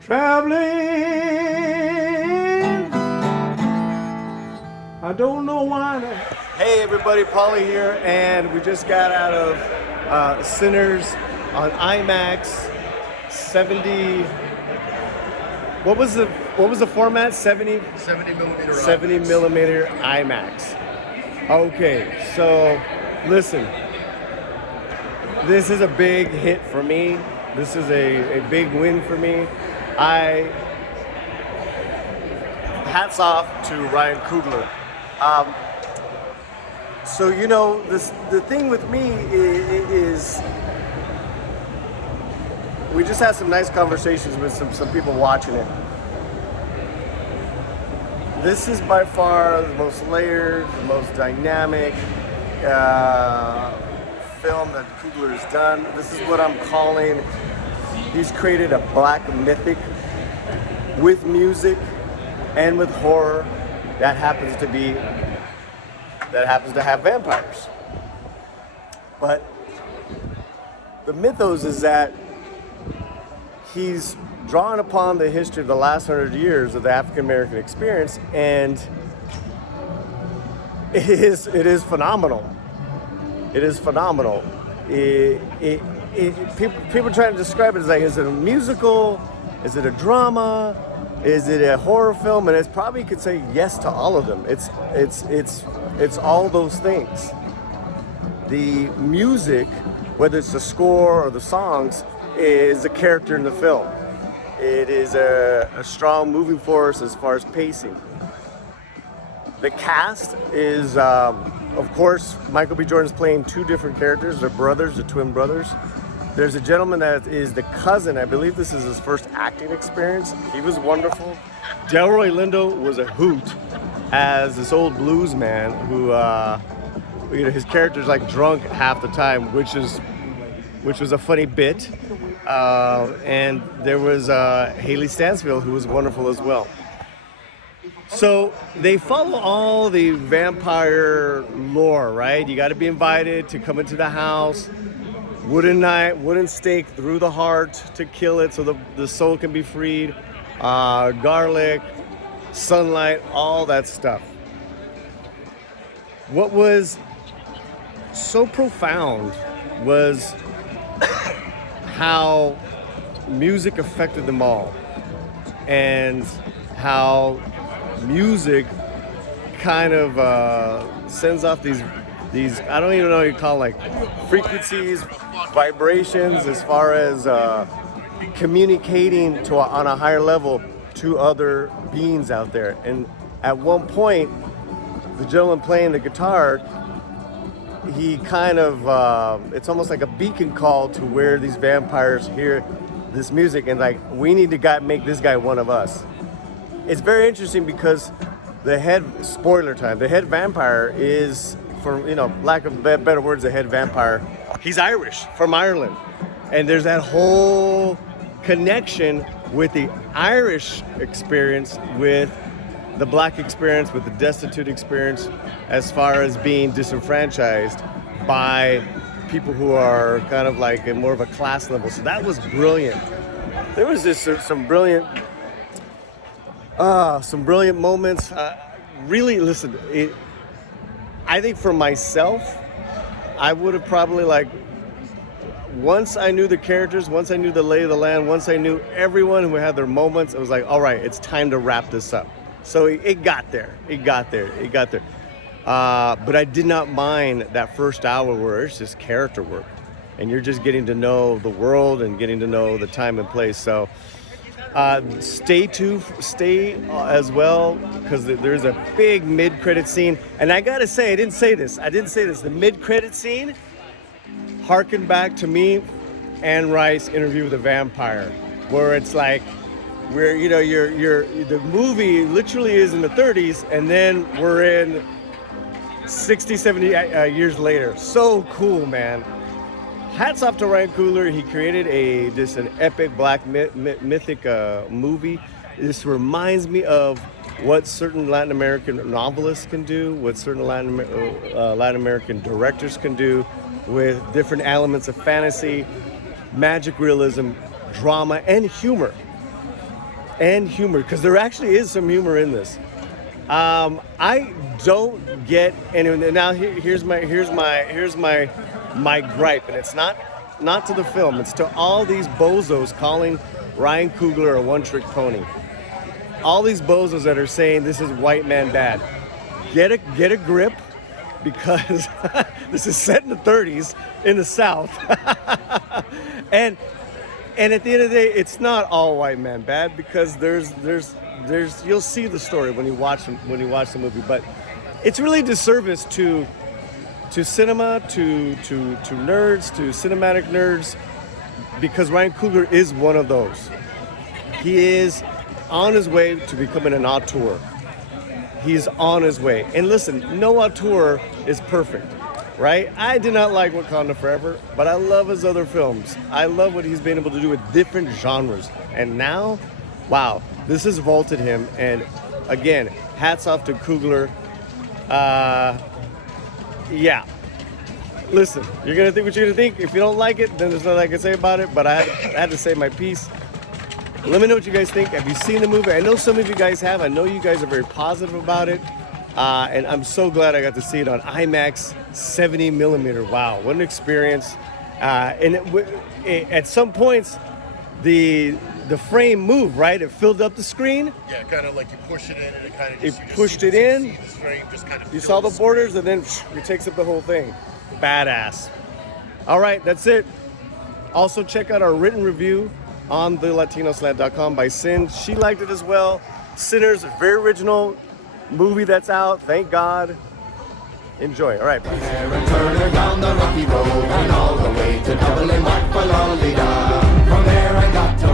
Traveling, I don't know why. Hey everybody, Paulie here, and we just got out of Sinners on Imax 70. What was the format? 70 millimeter. 70 millimeter Imax. Okay, so listen, this is a big hit for me. This is a big win for me. Hats off to Ryan Coogler. So you know, the thing with me is we just had some nice conversations with some people watching it. This is by far the most layered, the most dynamic film that Coogler has done. This is what I'm calling, he's created a black mythic with music and with horror that happens to have vampires. But the mythos is that he's drawn upon the history of the last 100 years of the African American experience, and it is phenomenal. It is phenomenal. People trying to describe it as like, is it a musical? Is it a drama? Is it a horror film? And it's probably could say yes to all of them. It's all those things. The music, whether it's the score or the songs, is a character in the film. It is a strong moving force as far as pacing. The cast is, of course, Michael B. Jordan's playing two different characters. They're brothers, they're twin brothers. There's a gentleman that is the cousin. I believe this is his first acting experience. He was wonderful. Delroy Lindo was a hoot as this old blues man who, you know, his character's like drunk half the time, which was a funny bit. And there was Haley Stansfield, who was wonderful as well. So they follow all the vampire lore, right? You got to be invited to come into the house. Wooden stake through the heart to kill it so the soul can be freed. Garlic, sunlight, all that stuff. What was so profound was how music affected them all, and how music kind of sends off these I don't even know what you call like frequencies, vibrations, as far as communicating on a higher level to other beings out there. And at one point, the gentleman playing the guitar, he kind of, it's almost like a beacon call to where these vampires hear this music, and like, we need to make this guy one of us. It's very interesting because the head vampire is, for, you know, lack of better words, the head vampire, he's Irish, from Ireland. And there's that whole connection with the Irish experience, with the black experience, with the destitute experience, as far as being disenfranchised by people who are kind of like in more of a class level. So that was brilliant. There was just some brilliant moments. Really, listen, I think for myself, I would have probably, like, once I knew the characters, once I knew the lay of the land, once I knew everyone who had their moments, it was like, all right, it's time to wrap this up. So it got there. But I did not mind that first hour where it's just character work, and you're just getting to know the world and getting to know the time and place. So stay as well, because there's a big mid-credit scene. And I gotta say, I didn't say this. The mid-credit scene harkened back to me and Rice Interview with a Vampire, where it's like, where, you know, the movie literally is in the 30s, and then we're in 60, 70 years later. So cool, man. Hats off to Ryan Coogler. He created an epic black mythic movie. This reminds me of what certain Latin American novelists can do, what certain Latin American directors can do, with different elements of fantasy, magic realism, drama, and humor. and humor, because there actually is some humor in this. I don't get, and now here's my gripe, and it's not to the film, it's to all these bozos calling Ryan Coogler a one-trick pony. All these bozos that are saying this is white man bad. Get a grip, because this is set in the 30s in the South. and at the end of the day, it's not all white man bad, because there's you'll see the story when you watch the movie, but it's really a disservice to cinema, to nerds, to cinematic nerds, because Ryan Coogler is one of those. He is on his way to becoming an auteur. He's on his way. And listen, no auteur is perfect, right? I did not like Wakanda Forever, but I love his other films. I love what he's been able to do with different genres. And now, wow, this has vaulted him. And again, hats off to Coogler. Yeah. Listen, you're going to think what you're going to think. If you don't like it, then there's nothing I can say about it. But I had to say my piece. Let me know what you guys think. Have you seen the movie? I know some of you guys have. I know you guys are very positive about it. And I'm so glad I got to see it on Imax 70 millimeter. Wow, what an experience. And at some points, the frame moved, right? It filled up the screen. Yeah, kind of like you push it in and it kind of just... It pushed it in. This frame just kind of you saw the borders and then it takes up the whole thing. Badass. All right, that's it. Also, check out our written review on the LatinoSlant.com by Sin. She liked it as well. Sinners, a very original movie that's out. Thank God. Enjoy. All right. Turn her down the rocky road and all the way to Dublin, From there I got to